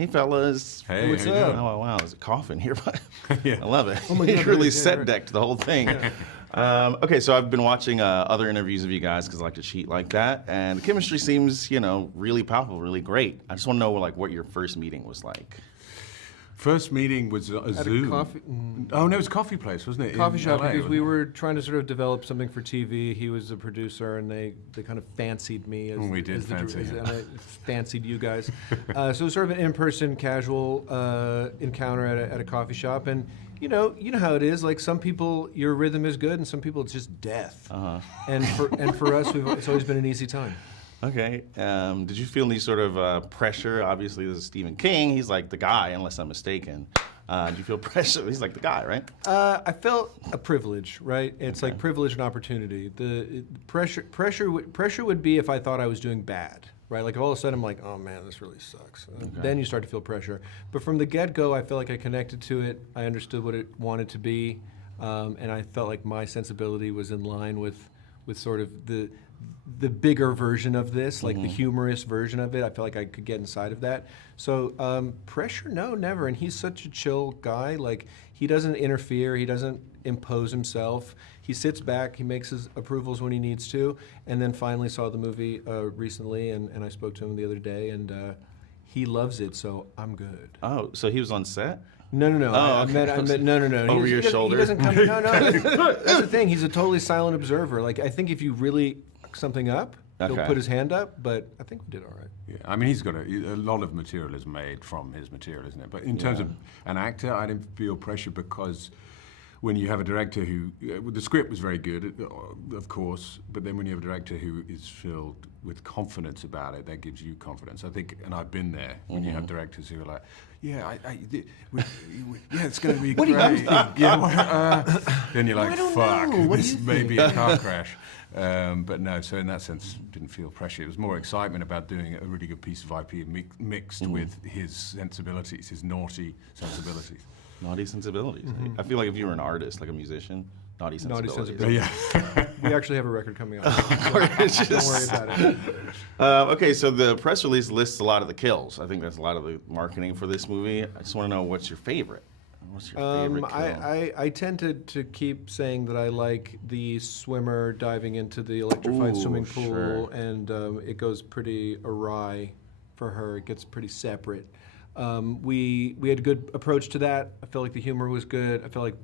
Hey, fellas. Hey, what's how you up? doing? Oh, wow, there's a coffin here, but Yeah. I love it. Oh my You God, really yeah, set right. decked the whole thing. Okay, so I've been watching other interviews of you guys because I like to cheat like that, and the chemistry seems, really palpable, really great. I just want to know, like, what your first meeting was like. First meeting was a At Zoom. a coffee, Oh no, it was a coffee place, wasn't it? coffee in shop LA, because wasn't we it? were trying to sort of develop something for TV. He was a producer, and they kind of fancied me as We did as the, fancy him. and I fancied you guys. So it was sort of an in-person, casual encounter at a coffee shop, and you know how it is. Like some people, your rhythm is good, and some people it's just death. And for us, it's always been an easy time. Okay. Did you feel any sort of pressure? Obviously, this is Stephen King. He's like the guy, unless I'm mistaken. Do you feel pressure? He's like the guy, right? I felt a privilege, right? It's like privilege and opportunity. Pressure would be if I thought I was doing bad, right? Like all of a sudden I'm like, oh man, this really sucks. Then you start to feel pressure. But from the get-go, I felt like I connected to it. I understood what it wanted to be, and I felt like my sensibility was in line with sort of the bigger version of this, like the humorous version of it. I felt like I could get inside of that. So pressure, no, never. And he's such a chill guy. Like he doesn't interfere. He doesn't impose himself. He sits back. He makes his approvals when he needs to. And then finally saw the movie recently, and I spoke to him the other day, and he loves it. So I'm good. Oh, so he was on set? No. Oh, I okay. met no. Over your shoulder? He doesn't come. No. That's the thing. He's a totally silent observer. Like I think if you really something up, he'll Okay. put his hand up. But I think we did all right. Yeah, I mean, he's got a lot of material is made from his material, isn't it? But in terms of an actor, I didn't feel pressure because when you have a director who, the script was very good, of course, but then when you have a director who is filled with confidence about it, that gives you confidence. I think, and I've been there, when you have directors who are like, yeah, yeah, it's going to be great. Then you're like, fuck, this may be a car crash. But no, so in that sense, didn't feel pressure. It was more excitement about doing a really good piece of IP mixed with his sensibilities, his naughty sensibilities. Naughty sensibilities. I feel like if you were an artist, like a musician, naughty sensibilities. sensibilities. Yeah. We actually have a record coming out. Don't worry about it. Okay, so the press release lists a lot of the kills. I think that's a lot of the marketing for this movie. I just want to know what's your favorite. What's your favorite kill? I tend to keep saying that I like the swimmer diving into the electrified swimming pool, sure. and it goes pretty awry for her. It gets pretty separate. We had a good approach to that. I felt like the humor was good. I felt like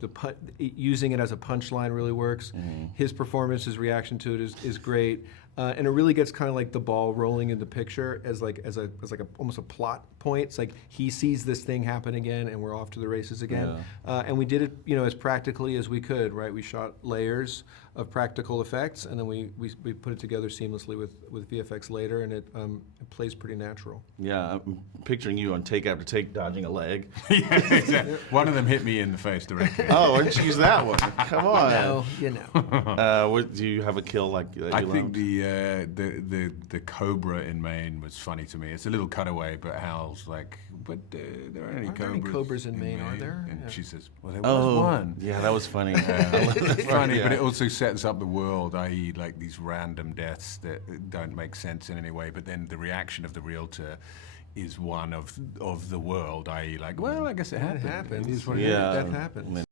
using it as a punchline really works. His performance, his reaction to it is great, and it really gets kind of like the ball rolling in the picture as almost a plot point. It's like he sees this thing happen again, and we're off to the races again. And we did it, as practically as we could. Right, we shot layers of practical effects, and then we put it together seamlessly with VFX later, and it plays pretty natural. Yeah, I'm picturing you on take after take dodging a leg. Yeah, exactly. One of them hit me in the face directly. Oh, why didn't you use that one? Come on. No, What, do you have a kill like that I you think loved? the cobra in Maine was funny to me. It's a little cutaway, but Hal's like, but there aren't any Aren't there cobras. any cobras in Maine, are there? And Yeah. she says, well, there was one. Yeah, that was funny. It's funny, Yeah. but it also sets up the world, i.e. like these random deaths that don't make sense in any way, but then the reaction of the realtor is one of the world, i.e. like, well, I guess it happened. happens. It is what it Yeah. is. That happens. And then